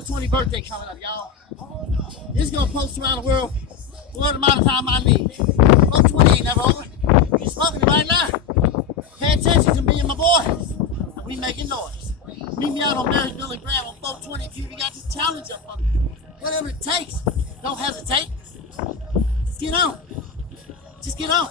420 birthday coming up, y'all. This is gonna post around the world for the amount of time I need. 420 ain't never over. You're smoking it right now. Pay attention to me and my boys. We making noise. Meet me out on Marysville and Graham on 420 if you even got to challenge up from me. Whatever it takes. Don't hesitate. Just get on. Just get on.